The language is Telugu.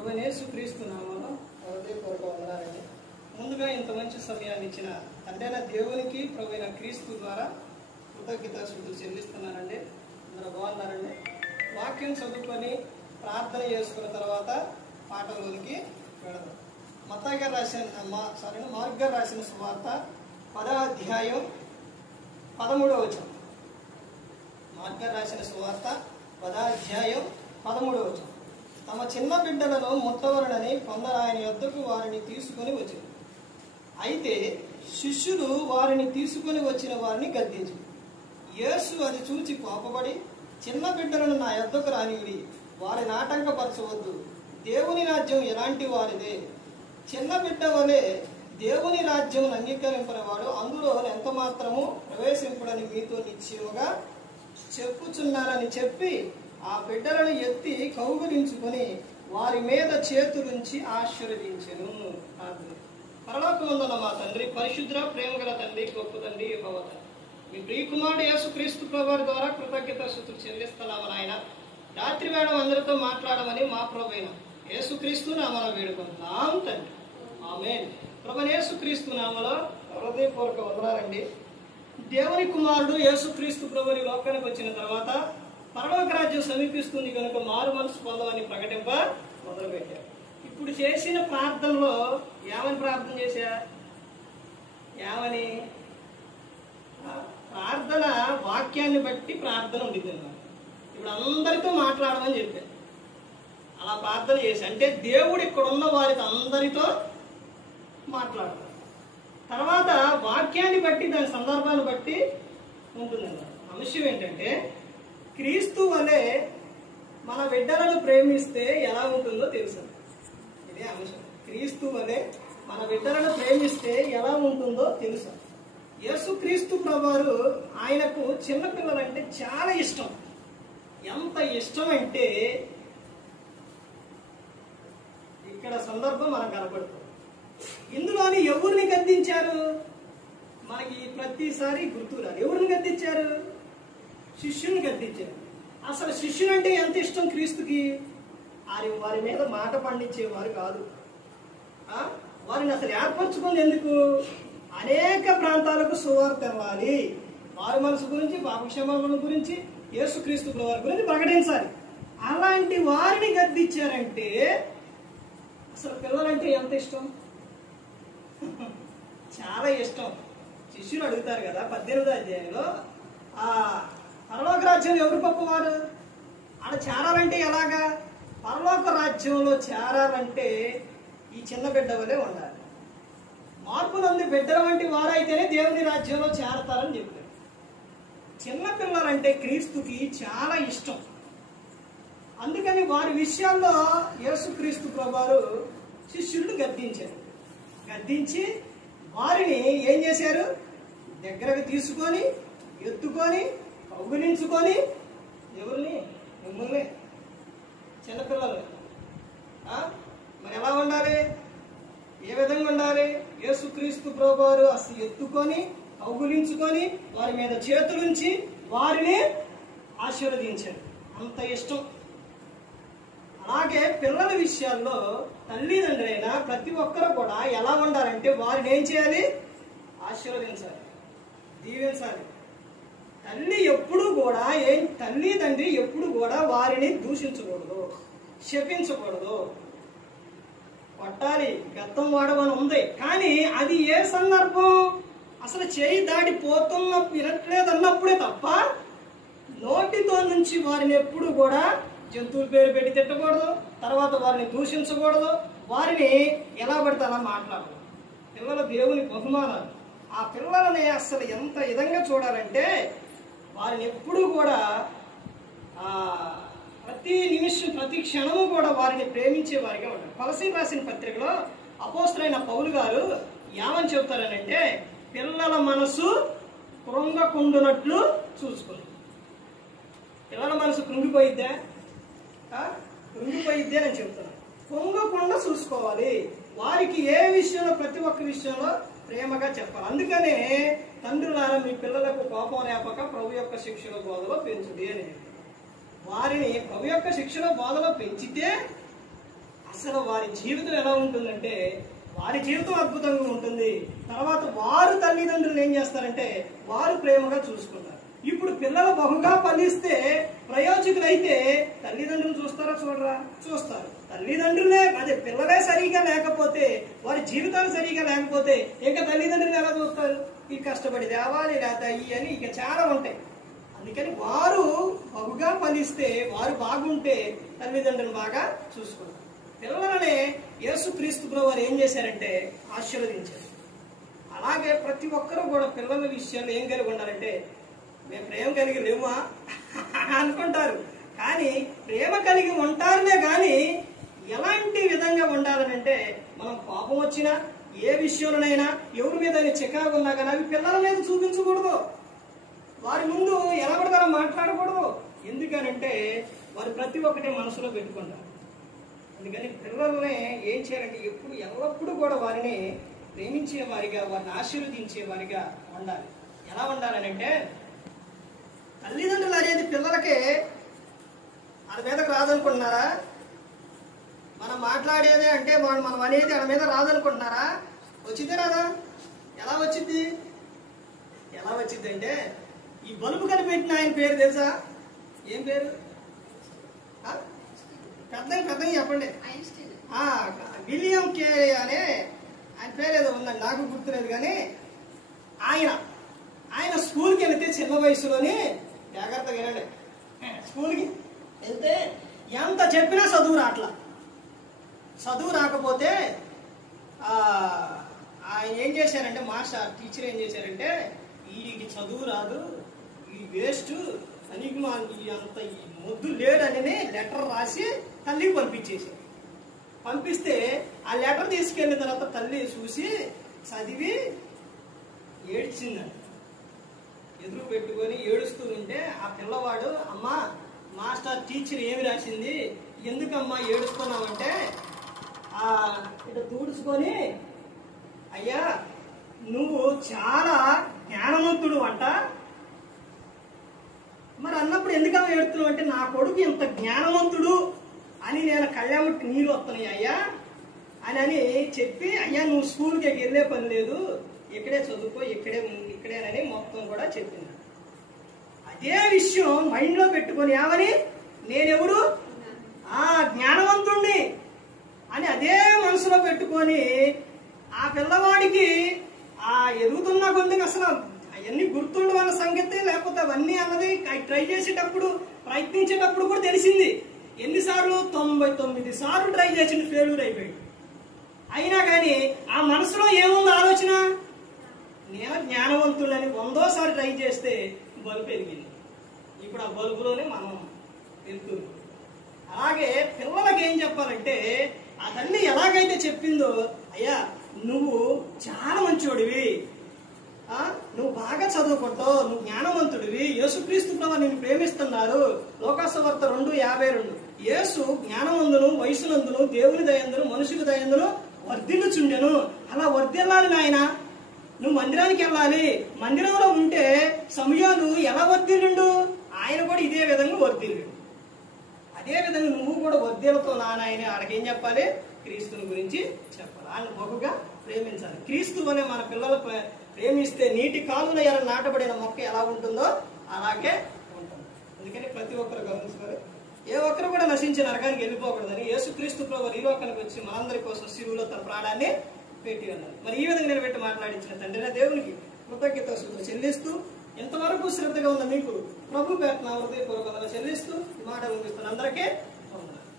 ప్రభువైన యేసుక్రీస్తు నామములో హృదయపూర్వక వందనాలండి. ముందుగా ఇంత మంచి సమయాన్ని ఇచ్చిన తండ్రైన దేవునికి ప్రభువైన క్రీస్తు ద్వారా కృతజ్ఞతాస్తుతులు చెల్లిస్తున్నానండి. అందరూ బాగున్నారండి. వాక్యం చదువుకొని ప్రార్థన చేసుకున్న తర్వాత పాటలోనికి వెళదాం. మత్తయి గారు మార్క్ గారు రాసిన సువార్త 10వ అధ్యాయం 13వ వచనం. మార్క్ గారు రాసిన సువార్త 10వ అధ్యాయం 13వ వచనం. తమ చిన్న బిడ్డలను ముట్టవలనని కొందరు ఆయన యొద్దకు వారిని తీసుకొని వచ్చారు. అయితే శిష్యులు వారిని తీసుకొని వచ్చిన వారిని గద్దించారు. యేసు అది చూచి కోపపడి, చిన్న బిడ్డలను నా యొద్దకు రానియుడి, వారిని ఆటంకపరచవద్దు, దేవుని రాజ్యం ఎలాంటి వారిదే. చిన్న బిడ్డ వలె దేవుని రాజ్యం అంగీకరింపనివాడు అందులో ఎంత మాత్రము ప్రవేశింపుడని మీతో నిశ్చయముగా చెప్పుచున్నానని చెప్పి ఆ బిడ్డలను ఎత్తి కౌగిలించుకొని వారి మీద చేతులుంచి ఆశీర్వదించెను. పరలోకమందున్న మా తండ్రి, పరిశుద్ధ ప్రేమ గల తండ్రి, గొప్ప తండ్రి, యెహోవా తండ్రి, మీ ప్రియకుమారుడు యేసుక్రీస్తు ప్రభువారి ద్వారా కృతజ్ఞతాస్తుతులు చెల్లిస్తున్నామని ఆయన రాత్రి వేళ అందరితో మాట్లాడమని మా ప్రభువైన యేసుక్రీస్తు నామమున వేడుకుంటున్నాం తండ్రి. ఆమేన్. ప్రభువైన యేసుక్రీస్తు నామములో హృదయపూర్వక వందనాలండి. దేవుని కుమారుడు యేసుక్రీస్తు ప్రభువు లోకానికి వచ్చిన తర్వాత పరలోక రాజ్యం సమీపిస్తుంది కనుక మారు మనసు పొందమని ప్రకటింప మొదలుపెట్టారు. ఇప్పుడు చేసిన ప్రార్థనలో ఏమని ప్రార్థన చేశా? ఏమని? ప్రార్థన వాక్యాన్ని బట్టి ప్రార్థన ఉండిద్ది అన్నమాట. ఇప్పుడు అందరితో మాట్లాడమని చెప్పారు. అలా ప్రార్థన చేసి అంటే దేవుడు ఇక్కడ ఉన్న వారితో అందరితో మాట్లాడతారు. తర్వాత వాక్యాన్ని బట్టి దాని సందర్భాన్ని బట్టి ఉంటుందన్నమాట. అంశం ఏంటంటే, క్రీస్తు వలె మన బిడ్డలను ప్రేమిస్తే ఎలా ఉంటుందో తెలుసు. ఇదే అంశం. క్రీస్తు వలె మన బిడ్డలను ప్రేమిస్తే ఎలా ఉంటుందో తెలుసు. యేసుక్రీస్తు ప్రభువారు ఆయనకు చిన్నపిల్లలంటే చాలా ఇష్టం. ఎంత ఇష్టం అంటే ఇక్కడ సందర్భం మనకు కనపడుతుంది. ఇందులోని ఎవరిని గద్దించారు? మనకి ప్రతిసారి గుర్తురాదు. ఎవరిని గద్దించారు? శిష్యుని గద్దించారు. అసలు శిష్యులు అంటే ఎంత ఇష్టం క్రీస్తుకి? వారి మీద మాట పండించేవారు కాదు. వారిని అసలు ఏర్పరచుకుంది ఎందుకు? అనేక ప్రాంతాలకు సువార్త ఇవ్వాలి, వారి మనసు గురించి, పాపక్షమాపణ గురించి, యేసుక్రీస్తు వారి గురించి ప్రకటించాలి. అలాంటి వారిని గద్దించారంటే అసలు పిల్లలంటే ఎంత ఇష్టం? చాలా ఇష్టం. శిష్యులు అడుగుతారు కదా 18వ అధ్యాయంలో, పరలోక రాజ్యంలో ఎవరు గొప్పవారు? ఆడ చేరాలంటే ఎలాగా? పరలోక రాజ్యంలో చేరాలంటే ఈ చిన్న బిడ్డ వలె ఉండాలి. మార్పు నంది బిడ్డల వంటి వారైతేనే దేవుని రాజ్యంలో చేరతారని చెప్పారు. చిన్న పిల్లలంటే క్రీస్తుకి చాలా ఇష్టం. అందుకని వారి విషయాల్లో యేసుక్రీస్తు ప్రభువారు శిష్యులను గద్దించారు. గద్దించి వారిని ఏం చేశారు? దగ్గరకు తీసుకొని ఎత్తుకొని కౌగిలించుకొని, ఎవరిని? మిమ్మల్ని, చిన్నపిల్లలు. మరి ఎలా ఉండాలి? ఏ విధంగా ఉండాలి? యేసుక్రీస్తు ప్రభువారు అసలు ఎత్తుకొని కౌగిలించుకొని వారి మీద చేతులుంచి వారిని ఆశీర్వదించారు. అంత ఇష్టం. అలాగే పిల్లల విషయాల్లో తల్లిదండ్రులైనా ప్రతి ఒక్కరు కూడా ఎలా ఉండాలంటే వారిని ఏం చేయాలి? ఆశీర్వదించాలి, దీవించాలి. తల్లిదండ్రి ఎప్పుడు కూడా వారిని దూషించకూడదు, శపించకూడదు. కొట్టాలి, గతం వాడమని ఉంది, కానీ అది ఏ సందర్భం? అసలు చేయి దాడి పోతున్న వినట్లేదు అన్నప్పుడే తప్ప నోటితో నుంచి వారిని ఎప్పుడు కూడా జంతువుల పేరు పెట్టి తిట్టకూడదు, తర్వాత వారిని దూషించకూడదు, వారిని ఎలా పడితే అలా మాట్లాడదు. పిల్లలు దేవుని బహుమానాలు. ఆ పిల్లలని అసలు ఎంత విధంగా చూడాలంటే వారిని ఎప్పుడూ కూడా ప్రతి నిమిషం ప్రతి క్షణము కూడా వారిని ప్రేమించే వారిగా ఉంటారు. కొలసీలు రాసిన పత్రికలో అపోస్తలుడైన పౌలు గారు ఏమని చెప్తారనంటే, పిల్లల మనసు కృంగకుండునట్లు చూసుకోండి. పిల్లల మనసు కృంగిపోయిద్దా? కృంగిపోయిద్దే అని చెప్తున్నాను. కృంగకుండా చూసుకోవాలి. వారికి ఏ విషయంలో, ప్రతి ఒక్క విషయంలో ప్రేమగా చెప్పాలి. అందుకనే తండ్రులారా మీ పిల్లలకు కోపం రేపక ప్రభు యొక్క శిక్షణ బోధలో పెంచుడి అని. వారిని ప్రభు యొక్క శిక్షణ బోధలో పెంచితే అసలు వారి జీవితం ఎలా ఉంటుందంటే వారి జీవితం అద్భుతంగా ఉంటుంది. తర్వాత వారు తల్లిదండ్రులు ఏం చేస్తారంటే వారు ప్రేమగా చూసుకుంటారు. ఇప్పుడు పిల్లలు బహుగా ఫలిస్తే ప్రయోజకులైతే తల్లిదండ్రులు చూస్తారా చూడరా? చూస్తారు. తల్లిదండ్రులే అదే పిల్లలే సరిగా లేకపోతే వారి జీవితాలు సరిగా లేకపోతే ఇంకా తల్లిదండ్రులు ఎలా చూస్తారు? ఈ కష్టపడి తేవాలి లేదా ఇవి అని ఇక చాలా ఉంటాయి. అందుకని వారు బహుగా ఫలిస్తే వారు బాగుంటే తల్లిదండ్రులు బాగా చూసుకుంటారు. పిల్లలనే యేసుక్రీస్తు ప్రభువు ఏం చేశారంటే ఆశీర్వదించారు. అలాగే ప్రతి ఒక్కరూ కూడా పిల్లల విషయాల్లో ఏం కలిగి ఉండాలంటే మేము ప్రేమ కలిగి లేవా అనుకుంటారు, కానీ ప్రేమ కలిగి ఉంటారులే కానీ ఎలాంటి విధంగా ఉండాలనంటే మనం కోపం వచ్చినా ఏ విషయంలోనైనా ఎవరి మీద చికాకు ఉన్నా కానీ అవి పిల్లల మీద చూపించకూడదు. వారి ముందు ఎలా పడతారో మాట్లాడకూడదు. ఎందుకనంటే వారు ప్రతి ఒక్కటి మనసులో పెట్టుకుంటారు. అందుకని పిల్లల్ని ఏం చేయాలంటే ఎల్లప్పుడూ కూడా వారిని ప్రేమించే వారిగా వారిని ఆశీర్వదించే వారిగా ఉండాలి. ఎలా ఉండాలనంటే తల్లిదండ్రులు అనేది పిల్లలకి వాళ్ళ మీదకి రాదనుకుంటున్నారా? మనం మాట్లాడేది అంటే మనం అనేది వాళ్ళ మీద రాదనుకుంటున్నారా? వచ్చిందే రాదా? ఎలా వచ్చింది? ఎలా వచ్చింది అంటే ఈ బల్బు కనిపెట్టిన ఆయన పేరు తెలుసా? ఏం పేరు? పెద్ద చెప్పండి. విలియం కే అనే ఆయన పేరు ఏదో ఉందండి, నాకు గుర్తులేదు. కానీ ఆయన స్కూల్కి వెళితే చిన్న వయసులోని జాగ్రత్తగా వినండి, స్కూల్కి వెళ్తే ఎంత చెప్పినా చదువు రాకపోతే ఆయన ఏం చేశారంటే మాస్టర్ టీచర్ ఏం చేశారంటే వీడికి చదువు రాదు, ఈ వేస్ట్ తనకి అంత ఈ ముద్దు లేడని లెటర్ రాసి తల్లికి పంపించేసి పంపిస్తే ఆ లెటర్ తీసుకెళ్ళిన తర్వాత తల్లి చూసి చదివి ఏడ్చిందంట. ఎదురు పెట్టుకొని ఏడుస్తూ ఉంటే ఆ పిల్లవాడు అమ్మా మాస్టర్ టీచర్ ఏమి రాసింది, ఎందుకమ్మా ఏడుస్తున్నావంటే ఇట్లా తుడుచుకొని అయ్యా నువ్వు చాలా జ్ఞానవంతుడు అంట, మరి అన్నప్పుడు ఎందుకమ్మా ఏడుతున్నావు అంటే నా కొడుకు ఇంత జ్ఞానవంతుడు అని నేను కళ్ళాముట్టి నీళ్ళు వస్తున్నాయి అయ్యా అని చెప్పి అయ్యా నువ్వు స్కూల్కి వెళ్ళే పని లేదు, ఇక్కడే చదువుకో, ఇక్కడేనని మొత్తం కూడా చెప్పింది. అదే విషయం మైండ్లో పెట్టుకొని ఏమని నేనెవరు జ్ఞానవంతుణ్ణి అని అదే మనసులో పెట్టుకొని ఆ పిల్లవాడికి ఎదుగుతున్న కొద్దిగా అసలు అవన్నీ గుర్తుండవన్న సంగతి లేకపోతే అవన్నీ అన్నది ట్రై చేసేటప్పుడు ప్రయత్నించేటప్పుడు కూడా తెలిసింది. ఎన్నిసార్లు 99 సార్లు ట్రై చేసింది, ఫెయిల్యూర్ అయిపోయాడు. అయినా కానీ ఆ మనసులో ఏముంది ఆలోచన, నేను జ్ఞానవంతుడని 100సారి ట్రై చేస్తే బల్బు పెరిగింది. ఇప్పుడు ఆ బల్బులోనే మనం వెళ్తున్నాం. అలాగే పిల్లలకి ఏం చెప్పాలంటే ఆ తల్లి ఎలాగైతే చెప్పిందో అయ్యా నువ్వు చాలా మంచివాడివి, నువ్వు బాగా చదువుకుంటావు, నువ్వు జ్ఞానవంతుడివి, యేసుక్రీస్తు ప్రభువు నిన్ను ప్రేమిస్తున్నారు. లోకాసువార్త 2:52 యేసు జ్ఞానవంతును వయసునందును దేవుని దయందును మనుషుల దయందును వర్ధిల్లుచుండెను. అలా వర్ధిల్లాలి నాయన, నువ్వు మందిరానికి వెళ్ళాలి. మందిరంలో ఉంటే సమయాలు ఎలా వర్ధిల్లుండు, ఆయన కూడా ఇదే విధంగా వర్ధిల్లుడు. అదే విధంగా నువ్వు కూడా వర్ధిల్లుతో నాయన ఆడకేం చెప్పాలి, క్రీస్తుని గురించి చెప్పాలి. ఆయన బహుగా ప్రేమించాలి. క్రీస్తు అనే మన పిల్లలు ప్రేమిస్తే నీటి కాలువల ఎలా నాటబడిన మొక్క ఎలా ఉంటుందో అలాగే ఉంటుంది. అందుకని ప్రతి ఒక్కరు గమనించుకోవాలి, ఏ ఒక్కరు కూడా నశించి నరకానికి వెళ్ళిపోకూడదని యేసుక్రీస్తు ప్రభువు ఈ లోకానికి వచ్చి మనందరి కోసం శిలువలో తన ప్రాణాన్ని పెట్టి ఉన్నారు. మరి ఈ విధంగా నిలబెట్టి మాట్లాడించిన తండ్రి దేవునికి కృతజ్ఞతాస్తుతులు చెల్లిస్తూ ఎంతవరకు శ్రద్ధగా ఉన్న మీకు ప్రభు పేరున హృదయపూర్వకంగా చెల్లిస్తూ ఈ మాట ముగిస్తున్న అందరికీ వందనాలు.